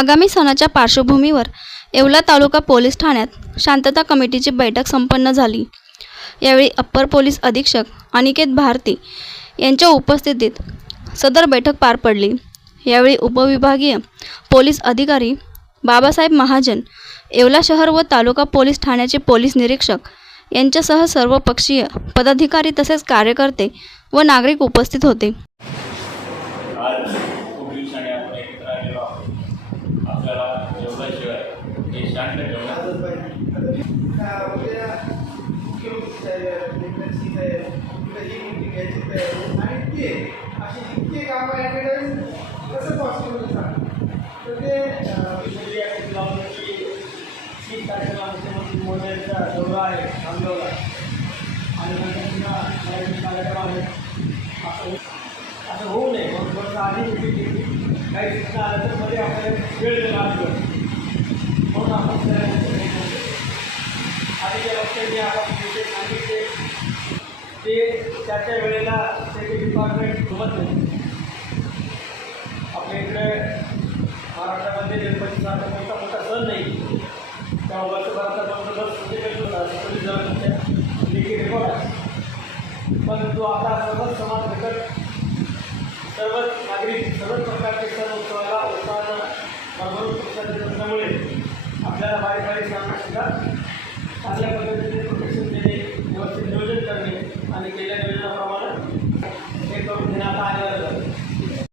आगामी सणाच्या पार्श्वभूमीवर येवला तालुका पोलीस ठाण्यात शांतता कमिटीची बैठक संपन्न झाली. यावेळी अप्पर पोलीस अधीक्षक अनिकेत भारती यांच्या उपस्थितीत सदर बैठक पार पडली. यावेळी उपविभागीय पोलीस अधिकारी बाबासाहेब महाजन येवला शहर व तालुका पोलीस ठाण्याचे पोलीस निरीक्षक यांच्यासह सर्व पक्षीय पदाधिकारी तसेच कार्यकर्ते व नागरिक उपस्थित होते. आपल्याला जेवल्याशिवाय हे शांत ठेवणं दौरा आहे नांदगावला आणि नंतर कार्यक्रम आहे असं असं होऊ नये. म्हणून थोडंसं आधी काही सूचना आल्या आपल्याला वेळ दिला लागतो म्हणून आपण सगळ्यांना हे जे लक्षात आपण जे सांगितले ते त्या त्या वेळेला ते डिपार्टमेंट जमत नाही आपल्या इकडे महाराष्ट्रामध्ये गणपतीचा मोठा मोठा सण नाही त्या वर्षभराचा बंदोबस्त पोलीस जण लेखी रेकॉर्ड आहे परंतु आता सर्वच समाज घटक सर्वच नागरिक सर्वच प्रकारचे सण उत्सवाला उत्साहानं भरभरून प्रतिसाद देत असल्यामुळे आपल्याला बारीक बारीक कामं सुद्धा चांगल्या पद्धतीने प्रोटेक्शन देणे व्यवस्थित नियोजन करणे आणि केल्या